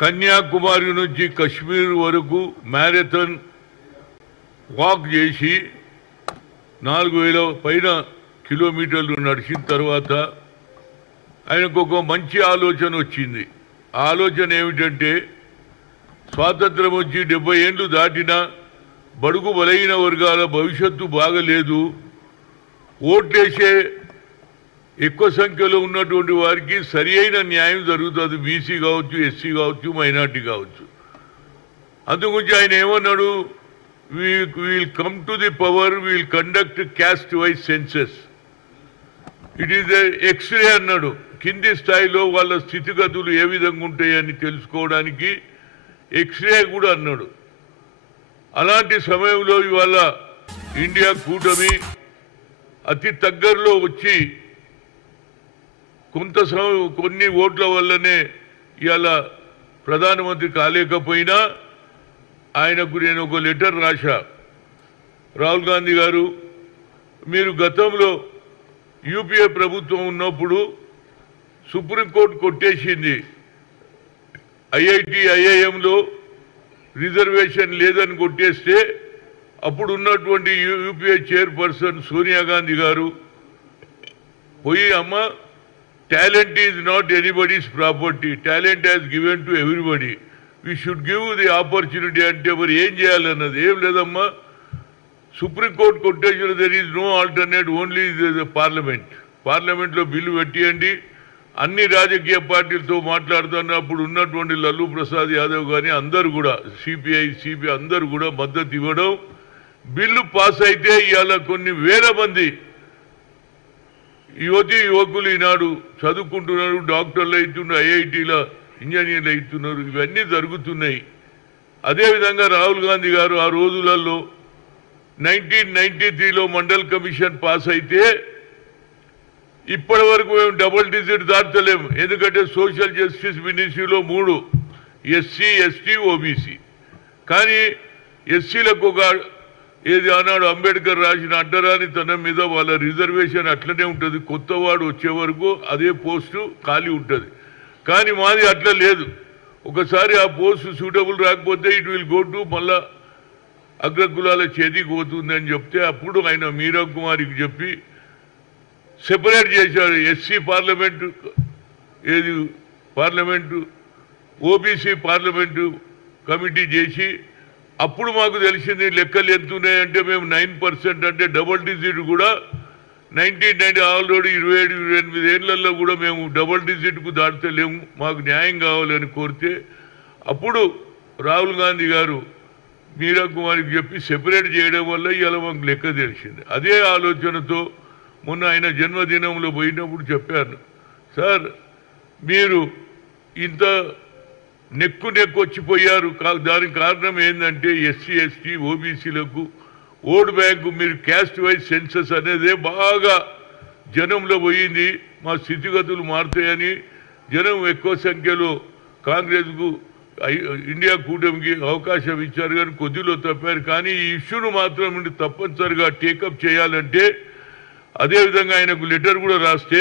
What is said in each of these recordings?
కన్యాకుమారి నుంచి కశ్మీర్ వరకు marathon walk చేసి 4000 పైన కిలోమీటర్లు నడిచిన తర్వాత ఆయనకు ఒక మంచి ఆలోచన వచ్చింది. ఆ ఆలోచన ఏమిటంటే స్వాతంత్రం వచ్చి 70 ఏళ్ళు దాటినా బడుగు బలహీన వర్గాల భవిష్యత్తు బాగలేదు, ఓట్లేసే ఎక్కువ సంఖ్యలో ఉన్నటువంటి వారికి సరి అయిన న్యాయం జరుగుతుంది, బీసీ కావచ్చు, ఎస్సీ కావచ్చు, మైనార్టీ కావచ్చు. అందుగురించి ఆయన ఏమన్నాడు, we'll come to the power, we'll conduct caste wise censuses, it is X-ray అన్నాడు. కింది స్థాయిలో వాళ్ళ స్థితిగతులు ఏ విధంగా ఉంటాయని తెలుసుకోవడానికి ఎక్స్రే కూడా అన్నాడు. అలాంటి సమయంలో ఇవాళ ఇండియా కూటమి అతి దగ్గరలో వచ్చి కొన్ని ఓట్ల వల్లనే ఇవాళ ప్రధానమంత్రి కాలేకపోయినా ఆయనకు నేను ఒక లెటర్ రాశా. రాహుల్ గాంధీ గారు, మీరు గతంలో యూపీఏ ప్రభుత్వం ఉన్నప్పుడు సుప్రీంకోర్టు కొట్టేసింది, ఐఐటి ఐఐఎంలో రిజర్వేషన్ లేదని కొట్టేస్తే అప్పుడు ఉన్నటువంటి యూపీఏ చైర్పర్సన్ సోనియా గాంధీ గారు పోయి, అమ్మ talent is not anybody's property, talent has given to everybody, we should give the opportunity అంటే మరి ఏం చేయాలన్నది. ఏం లేదమ్మా, సుప్రీంకోర్టు కొట్టేసిన there is no alternate, only పార్లమెంట్లో బిల్లు పెట్టియండి. అన్ని రాజకీయ పార్టీలతో మాట్లాడుతున్నప్పుడు ఉన్నటువంటి లల్లూ ప్రసాద్ యాదవ్ కానీ అందరూ కూడా సిపిఐ అందరూ కూడా మద్దతు ఇవ్వడం, బిల్లు పాస్ అయితే ఇవాళ కొన్ని వేల మంది యువకులు ఈనాడు చదువుకుంటున్నారు, డాక్టర్లు అవుతున్నారు, ఐఐటీలో ఇంజనీర్లు అవుతున్నారు, ఇవన్నీ జరుగుతున్నాయి. అదేవిధంగా రాహుల్ గాంధీ గారు ఆ రోజులలో 1993లో మండల్ కమిషన్ పాస్ అయితే ఇప్పటి వరకు మేము డబుల్ డిజిట్ దాటలేము. ఎందుకంటే సోషల్ జస్టిస్ మినిస్ట్రీలో 3 ఎస్సీ ఎస్టీ ఓబీసీ, కానీ ఎస్సీలకు ఒక ఏది ఆనాడు అంబేద్కర్ రాసిన అడ్డరానితనం మీద వాళ్ళ రిజర్వేషన్ అట్లనే ఉంటుంది, కొత్తవాడు వచ్చే వరకు అదే పోస్టు ఖాళీ ఉంటుంది. కానీ మాది అట్లా లేదు, ఒకసారి ఆ పోస్టు సూటబుల్ రాకపోతే ఇట్ విల్ గో టు మళ్ళా అగ్రకులాల చేతికి పోతుంది అని చెప్తే అప్పుడు ఆయన మీరా కుమారికి చెప్పి సెపరేట్ చేశారు. SC parliament OBC parliament committee చేసి అప్పుడు మాకు తెలిసింది లెక్కలు ఎంత ఉన్నాయంటే మేము 9% అంటే డబుల్ డిజిట్ కూడా 1990 ఆల్రెడీ 27-28 ఏళ్లలో కూడా మేము డబుల్ డిజిట్కు దాటలేము, మాకు న్యాయం కావాలని కోరితే అప్పుడు రాహుల్ గాంధీ గారు మీరా కుమారికి చెప్పి సెపరేట్ చేయడం వల్ల ఇలా మాకు లెక్క తెలిసింది. అదే ఆలోచనతో మొన్న ఆయన జన్మదినంలో పోయినప్పుడు చెప్పాను, సార్ మీరు ఇంత నెక్కు వచ్చిపోయారు, దానికి కారణం ఏంటంటే ఎస్సీ ఎస్టీ ఓబీసీలకు ఓట్ బ్యాంకు, మీరు క్యాస్ట్ వైజ్ సెన్సస్ అనేదే బాగా జనంలో పోయింది, మా స్థితిగతులు మారుతాయని జనం ఎక్కువ సంఖ్యలో కాంగ్రెస్కు ఇండియా కూటమికి అవకాశం ఇచ్చారు, కానీ కొద్దిలో తప్పారు. కానీ ఈ ఇష్యూను మాత్రం తప్పనిసరిగా టేకప్ చేయాలంటే అదేవిధంగా ఆయనకు లెటర్ కూడా రాస్తే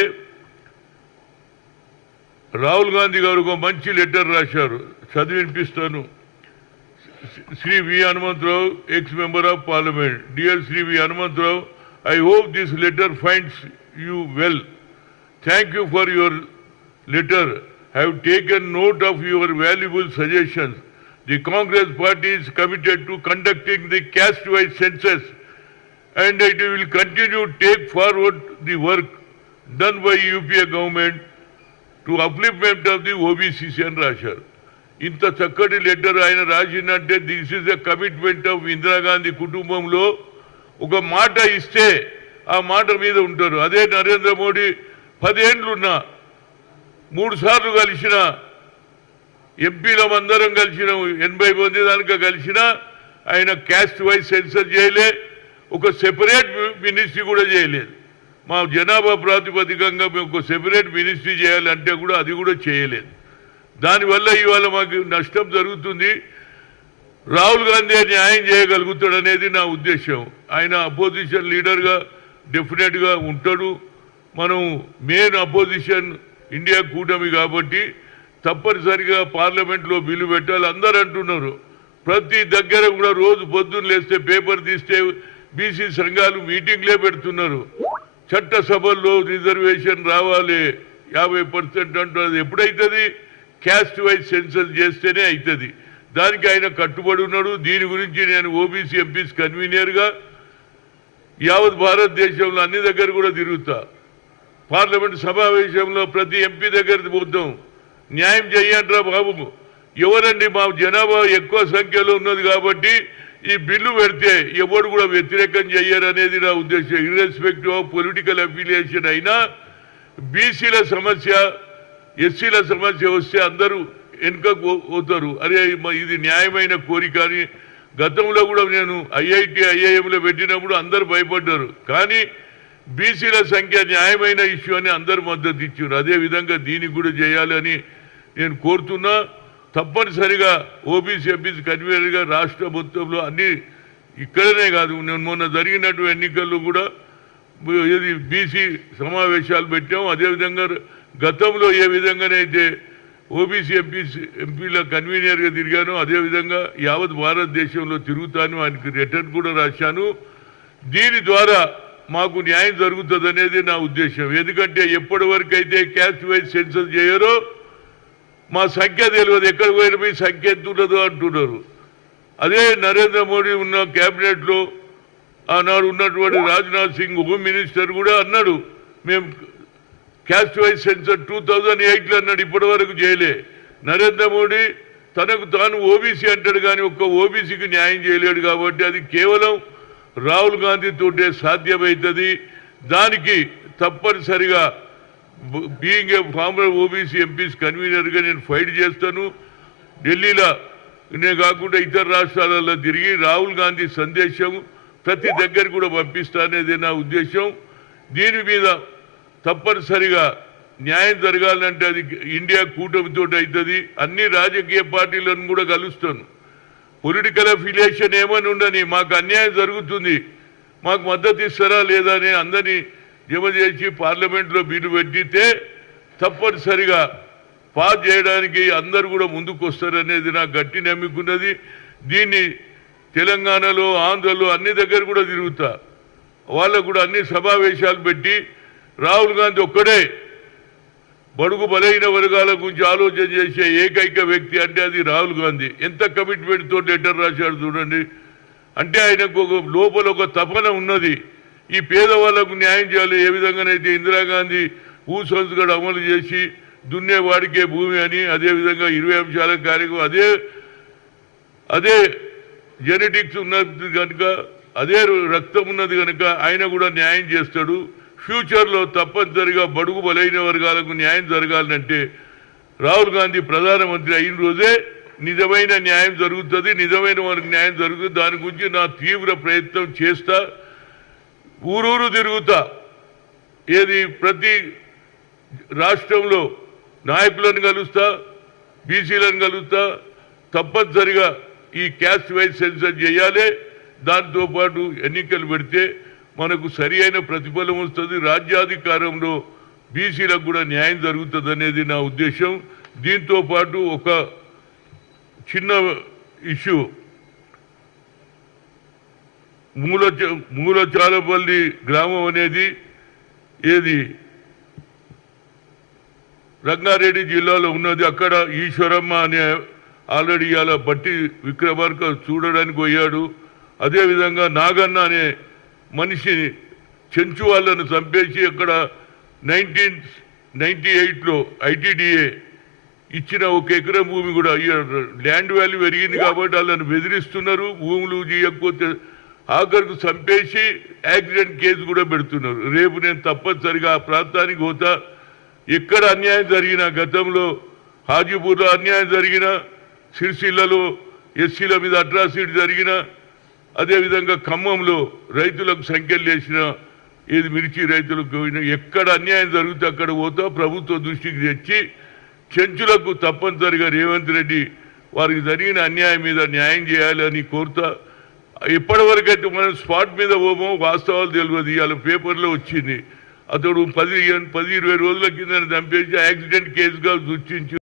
రాహుల్ గాంధీ గారు ఒక మంచి లెటర్ రాశారు, చదివి వినిపిస్తాను. శ్రీ వి Hanumantharao, ex-member of parliament. Dear Sri V. Hanumantrao, I hope this letter finds you well. Thank you for your letter. I have taken note of your valuable suggestions. The Congress party is committed to conducting the caste-wise census, and it will continue to take forward the work done by UPA government to upliftment of the OBCs and రాశారు. ఇంత చక్కటి letter ఆయన రాసిందంటే this is a commitment of Indira Gandhi కుటుంబంలో ఒక మాట ఇస్తే ఆ మాట మీద ఉంటారు. అదే నరేంద్ర మోడీ 10 ఏళ్ళున్నా 3 సార్లు కలిసిన ఎంపీలం అందరం కలిసిన 80 మంది దానిక కలిసినా ఆయన క్యాస్ట్ వైజ్ సెన్సర్ చేయలే, ఒక సెపరేట్ మినిస్ట్రీ కూడా చేయలేదు. మా జనాభా ప్రాతిపదికంగా మేము ఒక సెపరేట్ మినిస్ట్రీ చేయాలంటే కూడా అది కూడా చేయలేదు. దానివల్ల ఇవాళ మాకు నష్టం జరుగుతుంది. రాహుల్ గాంధీ న్యాయం చేయగలుగుతాడు అనేది నా ఉద్దేశం. ఆయన అపోజిషన్ లీడర్గా డెఫినెట్గా ఉంటాడు. మనం మెయిన్ అపోజిషన్ ఇండియా కూటమి కాబట్టి తప్పనిసరిగా పార్లమెంట్లో బిల్లు పెట్టాలి అందరూ అంటున్నారు. ప్రతి దగ్గర కూడా రోజు పొద్దున్న లేస్తే పేపర్ తీస్తే బీసీ సంఘాలు మీటింగ్లే పెడుతున్నారు. చట్టసభల్లో రిజర్వేషన్ రావాలి 50% అంటున్నది. ఎప్పుడైతుంది? క్యాస్ట్ వైజ్ సెన్సస్ చేస్తేనే అవుతుంది. దానికి ఆయన కట్టుబడి ఉన్నాడు. దీని గురించి నేను ఓబీసీ ఎంపీస్ కన్వీనర్గా యావత్ భారతదేశంలో అన్ని దగ్గర కూడా తిరుగుతా. పార్లమెంట్ సమావేశంలో ప్రతి ఎంపీ దగ్గర పోతాం. న్యాయం చేయండిరా బాబు. ఎవరండి? మా జనాభా ఎక్కువ సంఖ్యలో ఉన్నది కాబట్టి ఈ బిల్లు పెడితే ఎవరు కూడా వ్యతిరేకం చేయరనేది నా ఉద్దేశం. ఇర్రెస్పెక్టివ్ ఆఫ్ పొలిటికల్ అఫిలియేషన్ అయినా బీసీల సమస్య, ఎస్సీల సమస్య వస్తే అందరూ వెనుకకు పోతారు. అరే ఇది న్యాయమైన కోరిక అని గతంలో కూడా నేను ఐఐటి ఐఐఎంలో పెట్టినప్పుడు అందరూ భయపడ్డారు. కానీ బీసీల సంఖ్య న్యాయమైన ఇష్యూ అని అందరూ మద్దతు ఇచ్చారు. అదేవిధంగా దీనికి కూడా చేయాలని నేను కోరుతున్నా. తప్పనిసరిగా ఓబీసీ ఎంపీస్ కన్వీనర్గా రాష్ట్ర మొత్తంలో అన్ని ఇక్కడనే కాదు, నేను మొన్న జరిగినటువంటి ఎన్నికల్లో కూడా ఇది బీసీ సమావేశాలు పెట్టాం. అదేవిధంగా గతంలో ఏ విధంగానైతే ఓబీసీ ఎంపీల కన్వీనర్గా తిరిగాను అదేవిధంగా యావత్ భారతదేశంలో తిరుగుతాను. ఆయనకి లెటర్ కూడా రాశాను. దీని ద్వారా మాకు న్యాయం జరుగుతుంది అనేది నా ఉద్దేశం. ఎందుకంటే ఎప్పటి వరకు అయితే క్యాస్ట్ వైజ్ సెన్సస్ చేయరో మా సంఖ్య తెలియదు. ఎక్కడ పోయిన సంఖ్య ఎంత ఉండదు అంటున్నారు. అదే నరేంద్ర మోడీ ఉన్న క్యాబినెట్లో ఆనాడు ఉన్నటువంటి రాజ్నాథ్ సింగ్ హోమ్ మినిస్టర్ కూడా అన్నాడు, మేము క్యాస్ట్ వైజ్ సెన్సర్ 2008లో అన్నాడు. ఇప్పటి వరకు చేయలే. నరేంద్ర మోడీ తనకు తాను ఓబీసీ అంటాడు కానీ ఒక్క ఓబీసీకి న్యాయం చేయలేడు. కాబట్టి అది కేవలం రాహుల్ గాంధీ తోటే సాధ్యమవుతుంది. దానికి తప్పనిసరిగా being a former OBC MPs కన్వీనర్గా నేను ఫైట్ చేస్తాను. ఢిల్లీలోనే కాకుండా ఇతర రాష్ట్రాలలో తిరిగి రాహుల్ గాంధీ సందేశం ప్రతి దగ్గర కూడా పంపిస్తానేది నా ఉద్దేశం. దీని మీద తప్పనిసరిగా న్యాయం జరగాలంటే అది ఇండియా కూటమితో అవుతుంది. అన్ని రాజకీయ పార్టీలను కూడా కలుస్తాను. పొలిటికల్ అఫిలియేషన్ ఏమని ఉండని మాకు అన్యాయం జరుగుతుంది, మాకు మద్దతు ఇస్తారా లేదా అని అందరినీ జమ చేసి పార్లమెంట్లో బిల్లు పెట్టితే తప్పనిసరిగా పాస్ చేయడానికి అందరూ కూడా ముందుకు వస్తారనేది నాకు గట్టి నమ్ముకున్నది. దీన్ని తెలంగాణలో ఆంధ్రలో అన్ని దగ్గర కూడా తిరుగుతా. వాళ్ళకు కూడా అన్ని సమావేశాలు పెట్టి రాహుల్ గాంధీ ఒక్కడే బడుగు బలైన వర్గాల గురించి ఆలోచన చేసే ఏకైక వ్యక్తి అంటే అది రాహుల్ గాంధీ. ఎంత కమిట్మెంట్తో లెటర్ రాశాడు చూడండి. అంటే ఆయనకు లోపల ఒక తపన ఉన్నది. ఈ పేదవాళ్లకు న్యాయం చేయాలి. ఏ విధంగానైతే ఇందిరాగాంధీ భూ సంస్కరణ అమలు చేసి దున్నేవాడికే భూమి అని, అదేవిధంగా 20 అంశాల కార్యక్రమం అదే జెనెటిక్స్ ఉన్నది కనుక, అదే రక్తం ఉన్నది కనుక ఆయన కూడా న్యాయం చేస్తాడు. ఫ్యూచర్లో తప్పనిసరిగా బడుగు బలైన వర్గాలకు న్యాయం జరగాలంటే రాహుల్ గాంధీ ప్రధానమంత్రి అయిన రోజే నిజమైన న్యాయం జరుగుతుంది, నిజమైన వారికి న్యాయం జరుగుతుంది. దాని గురించి నా తీవ్ర ప్రయత్నం చేస్తా. ఊరూరు తిరుగుతా. ఏది ప్రతి రాష్ట్రంలో నాయకులను కలుస్తా, బీసీలను కలుస్తా. తప్పనిసరిగా ఈ క్యాస్ట్ వైజ్ సెన్సస్ చేయాలి. దాంతోపాటు ఎన్నికలు పెడితే మనకు సరి అయిన ప్రతిఫలం వస్తుంది. రాజ్యాధికారంలో బీసీలకు కూడా న్యాయం జరుగుతుంది అనేది నా ఉద్దేశం. దీంతోపాటు ఒక చిన్న ఇష్యూ, మూలచాలపల్లి గ్రామం అనేది ఏది రంగారెడ్డి జిల్లాలో ఉన్నది. అక్కడ ఈశ్వరమ్మ అనే ఆల్రెడీ ఇవాళ బట్టి విక్రమార్క చూడడానికి పోయాడు. అదేవిధంగా నాగన్న అనే మనిషిని చెంచు వాళ్ళను చంపేసి అక్కడ 1998లో ఐటీడీఏ ఇచ్చిన 1 ఎకరం భూమి కూడా ల్యాండ్ వాల్యూ పెరిగింది కాబట్టి వాళ్ళని బెదిరిస్తున్నారు. భూములు చేయకపోతే ఆఖరికి చంపేసి యాక్సిడెంట్ కేసు కూడా పెడుతున్నారు. రేపు నేను తప్పనిసరిగా ఆ ప్రాంతానికి పోతా. ఎక్కడ అన్యాయం జరిగినా, గతంలో హాజీపూర్లో అన్యాయం జరిగినా, సిరిసిల్లలో ఎస్సీల మీద అట్రాసిటీ జరిగిన, అదేవిధంగా ఖమ్మంలో రైతులకు సంఖ్యలు వేసిన, ఏది మిర్చి రైతులకు ఎక్కడ అన్యాయం జరిగితే అక్కడ పోతా. ప్రభుత్వ దృష్టికి తెచ్చి చెంచులకు తప్పనిసరిగా రేవంత్ రెడ్డి వారికి జరిగిన అన్యాయం మీద న్యాయం చేయాలని కోరుతా. ఇప్పటివరకైతే మనం స్పాట్ మీద పోమో వాస్తవాలు తెలియదు. ఇవాళ పేపర్లో వచ్చింది, అతడు 10-20 రోజుల కింద చంపేసి యాక్సిడెంట్ కేసుగా గుర్తించి